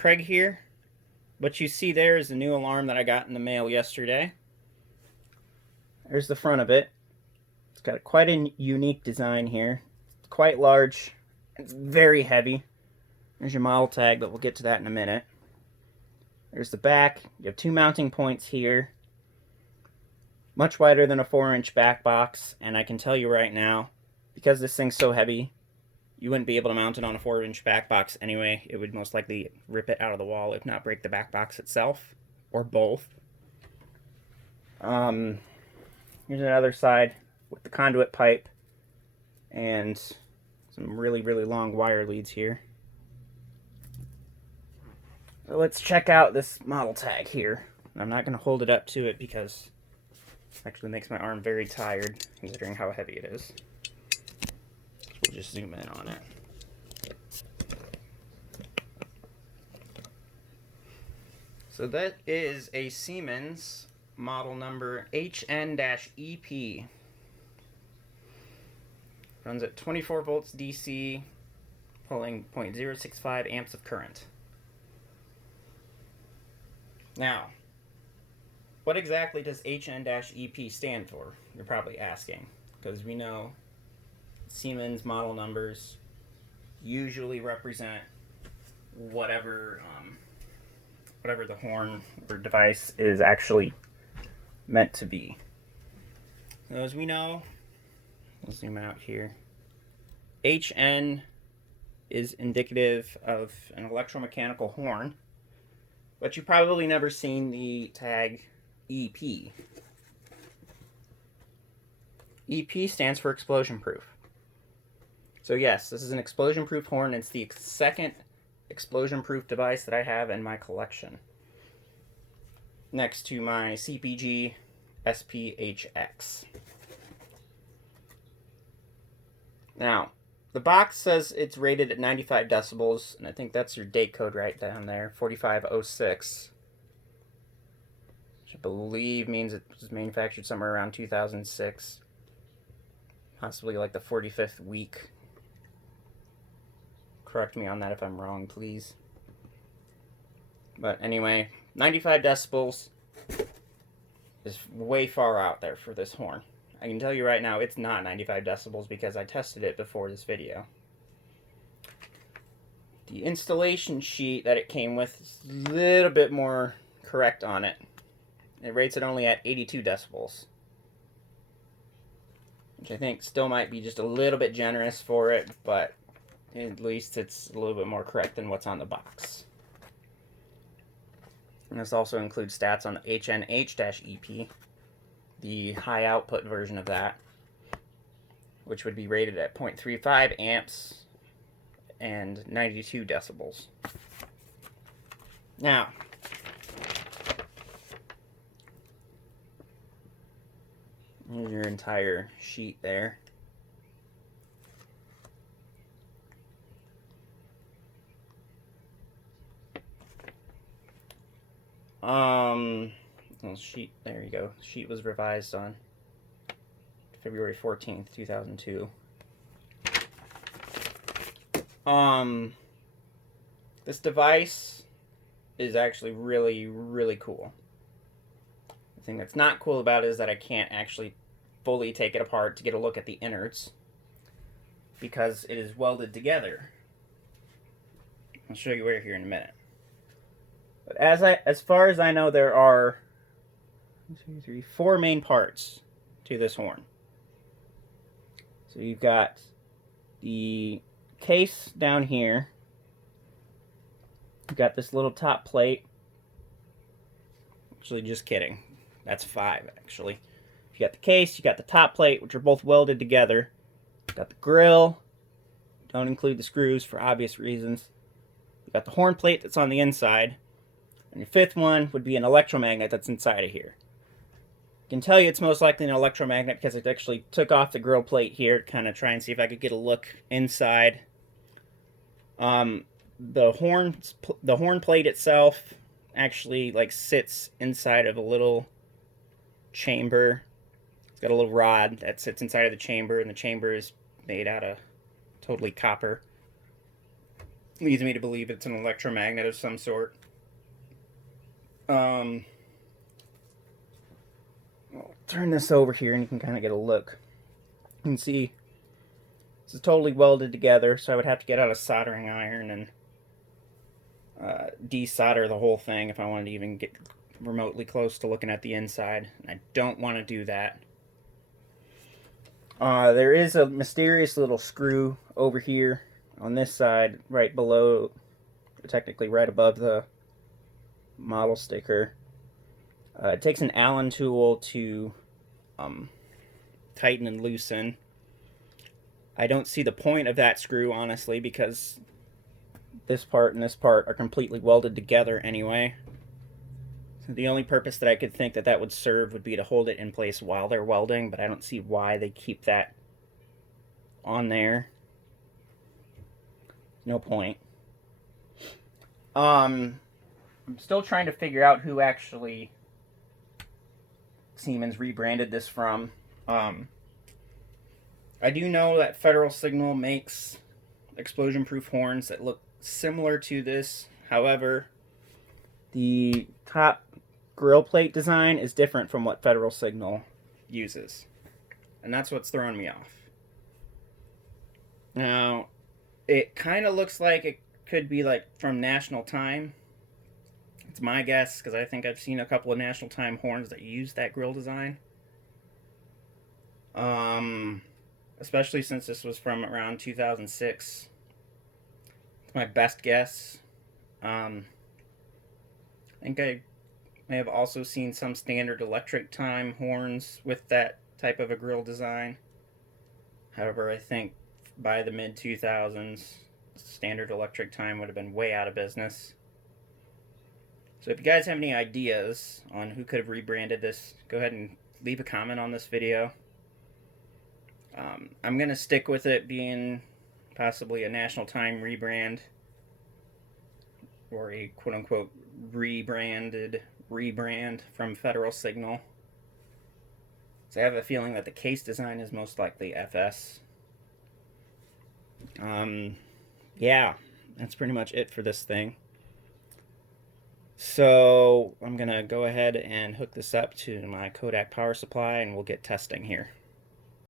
Craig here. What you see there is the new alarm that I got in the mail yesterday. There's the front of it. It's got quite a unique design here. It's quite large. It's very heavy. There's your model tag, but we'll get to that in a minute. There's the back. You have two mounting points here. Much wider than a 4-inch back box, and I can tell you right now, because this thing's so heavy, you wouldn't be able to mount it on a 4-inch back box anyway. It would most likely rip it out of the wall, if not break the back box itself, or both. Here's another side with the conduit pipe and some really, really long wire leads here. So let's check out this model tag here. I'm not going to hold it up to it because it actually makes my arm very tired considering how heavy it is. We'll just zoom in on it. So that is a Siemens model number HN-EP. Runs at 24 volts DC, pulling 0.065 amps of current. Now, what exactly does HN-EP stand for? You're probably asking, because we know Siemens model numbers usually represent whatever the horn or device is actually meant to be. So as we know, we'll zoom out here. HN is indicative of an electromechanical horn, but you've probably never seen the tag EP. EP stands for explosion proof. So yes, this is an explosion proof horn. It's the second explosion proof device that I have in my collection, next to my CPG SPHX. Now, the box says it's rated at 95 decibels, and I think that's your date code right down there, 4506. Which I believe means it was manufactured somewhere around 2006. Possibly like the 45th week. Correct me on that if I'm wrong, please. But anyway, 95 decibels is way far out there for this horn. I can tell you right now it's not 95 decibels because I tested it before this video. The installation sheet that it came with is a little bit more correct on it. It rates it only at 82 decibels. Which I think still might be just a little bit generous for it, but at least it's a little bit more correct than what's on the box. And this also includes stats on HNH-EP, the high output version of that, which would be rated at 0.35 amps and 92 decibels. Now, here's your entire sheet there. Well, sheet, there you go. Sheet was revised on February 14th, 2002. This device is actually really, really cool. The thing that's not cool about it is that I can't actually fully take it apart to get a look at the innards because it is welded together. I'll show you where here in a minute. But as far as I know, there are 4 main parts to this horn. So you've got the case down here. You've got this little top plate. Actually, just kidding. That's 5, actually. You got the case, you got the top plate, which are both welded together. You got the grill. Don't include the screws for obvious reasons. You got the horn plate that's on the inside. And your 5th one would be an electromagnet that's inside of here. I can tell you it's most likely an electromagnet because I actually took off the grill plate here to kind of try and see if I could get a look inside. The horn plate itself actually sits inside of a little chamber. It's got a little rod that sits inside of the chamber, and the chamber is made out of totally copper. leads me to believe it's an electromagnet of some sort. I'll turn this over here and you can kind of get a look. You can see this is totally welded together, so I would have to get out a soldering iron and desolder the whole thing if I wanted to even get remotely close to looking at the inside. And I don't want to do that. There is a mysterious little screw over here on this side, right below, technically right above the model sticker. It takes an Allen tool to tighten and loosen. I don't see the point of that screw, honestly, because this part and this part are completely welded together anyway. So the only purpose that I could think that that would serve would be to hold it in place while they're welding, but I don't see why they keep that on there. No point. I'm still trying to figure out who actually Siemens rebranded this from. I do know that Federal Signal makes explosion-proof horns that look similar to this. However, the top grill plate design is different from what Federal Signal uses. And that's what's throwing me off. Now, it kind of looks like it could be like from National Time. It's my guess, because I think I've seen a couple of National Time horns that use that grill design. Especially since this was from around 2006. It's my best guess. I think I may have also seen some standard electric time horns with that type of a grill design. However, I think by the mid-2000s, standard electric time would have been way out of business. So if you guys have any ideas on who could have rebranded this, go ahead and leave a comment on this video. I'm going to stick with it being possibly a National Time rebrand, or a quote-unquote rebrand from Federal Signal. So I have a feeling that the case design is most likely FS. Yeah, that's pretty much it for this thing. So I'm going to go ahead and hook this up to my Kodak power supply and we'll get testing here.